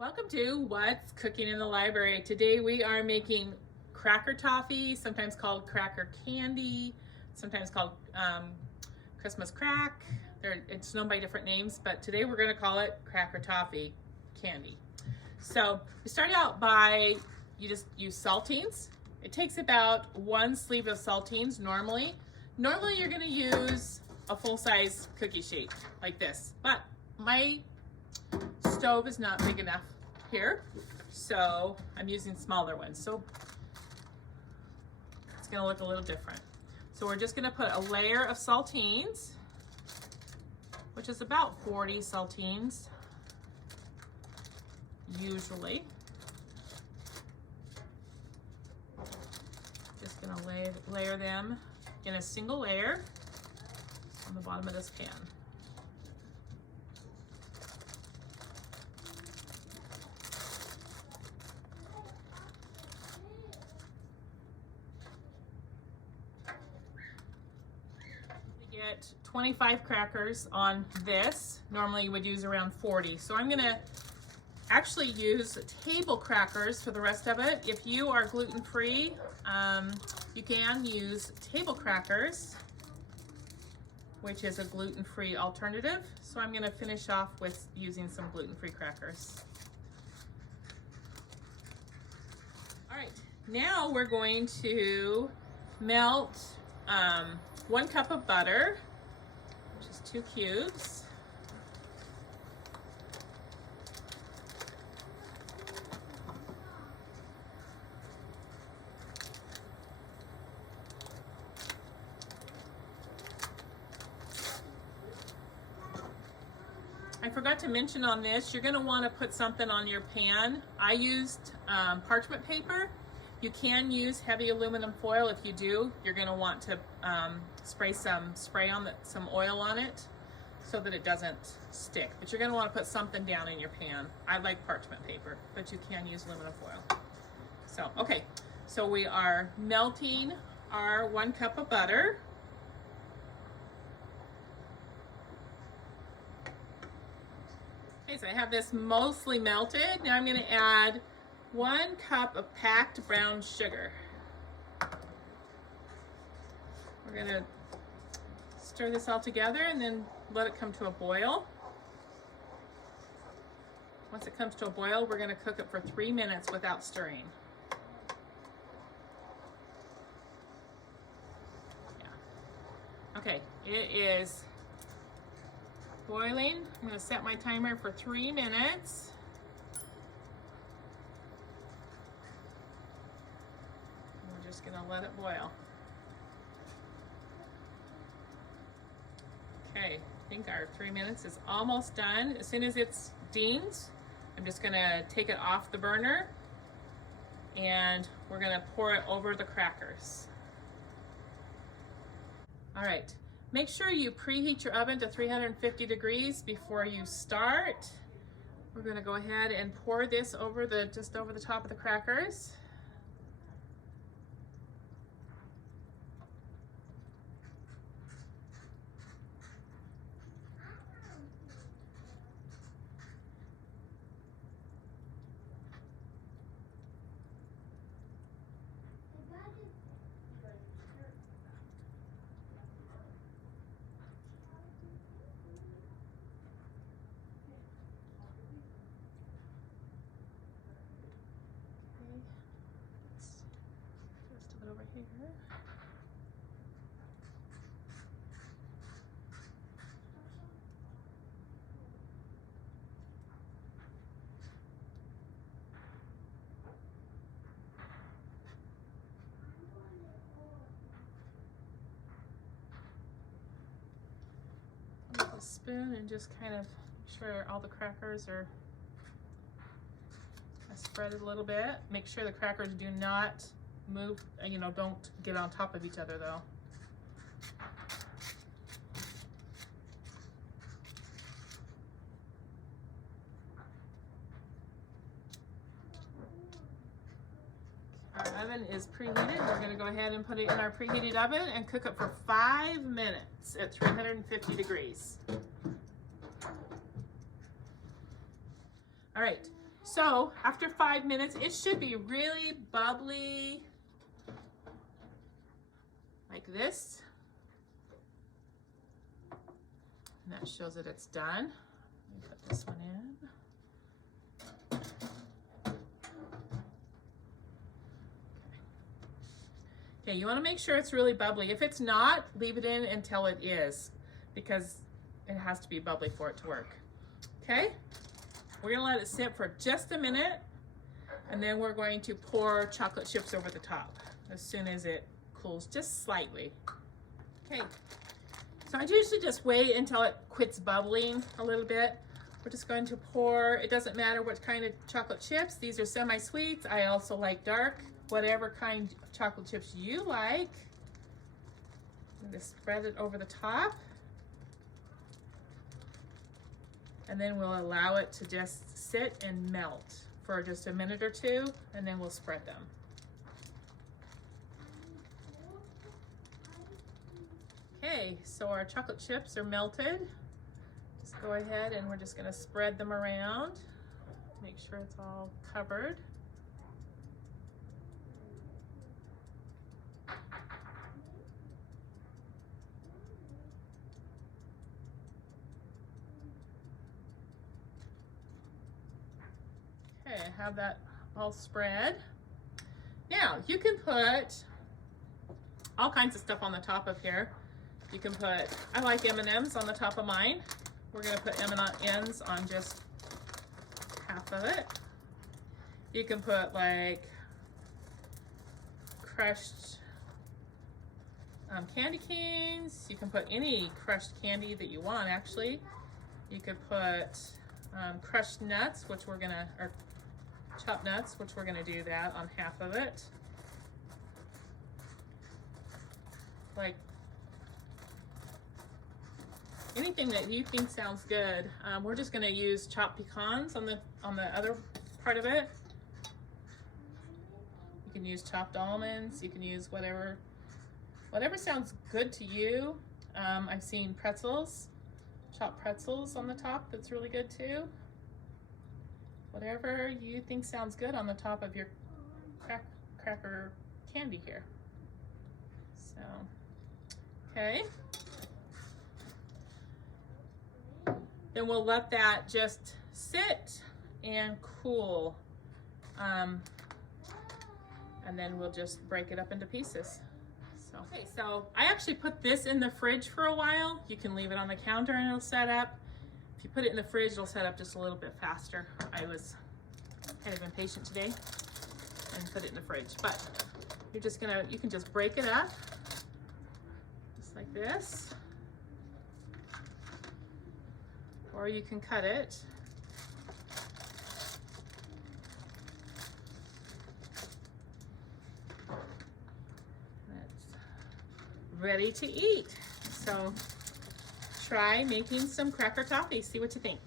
Welcome to What's Cooking in the Library. Today we are making cracker toffee, sometimes called cracker candy, sometimes called Christmas crack. It's known by different names, but today we're going to call it cracker toffee candy. So we start out by, you just use saltines. It takes about one sleeve of saltines normally. Normally you're going to use a full-size cookie sheet like this, but my stove is not big enough here, so I'm using smaller ones, so it's going to look a little different. So we're just going to put a layer of saltines, which is about 40 saltines usually. Just going to layer them in a single layer on the bottom of this pan. Get 25 crackers on this. Normally you would use around 40. So I'm gonna actually use table crackers for the rest of it. If you are gluten-free, you can use table crackers, which is a gluten-free alternative. So I'm gonna finish off with using some gluten-free crackers. All right, now we're going to melt 1 cup of butter, which is 2 cubes. I forgot to mention on this, you're going to want to put something on your pan. I used parchment paper. You can use heavy aluminum foil. If you do, you're going to want to spray some oil on it so that it doesn't stick. But you're going to want to put something down in your pan. I like parchment paper, but you can use aluminum foil. So, okay, so we are melting our 1 cup of butter. Okay, so I have this mostly melted. Now I'm going to add 1 cup of packed brown sugar. We're going to stir this all together and then let it come to a boil. Once it comes to a boil, we're going to cook it for 3 minutes without stirring. Yeah. Okay, it is boiling. I'm going to set my timer for 3 minutes. We're just going to let it boil. Okay, I think our 3 minutes is almost done. As soon as it's dinged, I'm just going to take it off the burner and we're going to pour it over the crackers. All right, make sure you preheat your oven to 350 degrees before you start. We're going to go ahead and pour this over just over the top of the crackers. Just a bit over here. With a spoon and just kind of make sure all the crackers are spread it a little bit. Make sure the crackers do not move, don't get on top of each other though. Our oven is preheated. We're going to go ahead and put it in our preheated oven and cook it for 5 minutes at 350 degrees. All right, So after 5 minutes, it should be really bubbly, like this. And that shows that it's done. Let me put this one in. Okay, you want to make sure it's really bubbly. If it's not, leave it in until it is, because it has to be bubbly for it to work. Okay, we're gonna let it sit for just a minute, and then we're going to pour chocolate chips over the top as soon as it cools just slightly. Okay, so I usually just wait until it quits bubbling a little bit. We're just going to pour, it doesn't matter what kind of chocolate chips. These are semi-sweets. I also like dark, whatever kind of chocolate chips you like. I'm gonna spread it over the top. And then we'll allow it to just sit and melt for just a minute or two, and then we'll spread them. Okay, so our chocolate chips are melted. Just go ahead and we're just gonna spread them around. Make sure it's all covered. Okay, I have that all spread. Now, you can put all kinds of stuff on the top of here. You can put, I like M&Ms on the top of mine. We're gonna put M&Ms on just half of it. You can put like crushed candy canes. You can put any crushed candy that you want, actually. You could put crushed nuts, which we're gonna, or chopped nuts, which we're gonna do that on half of it. Like anything that you think sounds good. We're just gonna use chopped pecans on the other part of it. You can use chopped almonds. You can use whatever sounds good to you. I've seen pretzels, chopped pretzels on the top. That's really good too. Whatever you think sounds good on the top of your cracker candy here. So, okay. Then we'll let that just sit and cool. And then we'll just break it up into pieces. So, okay, so I actually put this in the fridge for a while. You can leave it on the counter and it'll set up. If you put it in the fridge, it'll set up just a little bit faster. I was kind of impatient today and put it in the fridge. But you're just gonna, you can just break it up, just like this. Or you can cut it. That's ready to eat. So try making some cracker toffee. See what you think.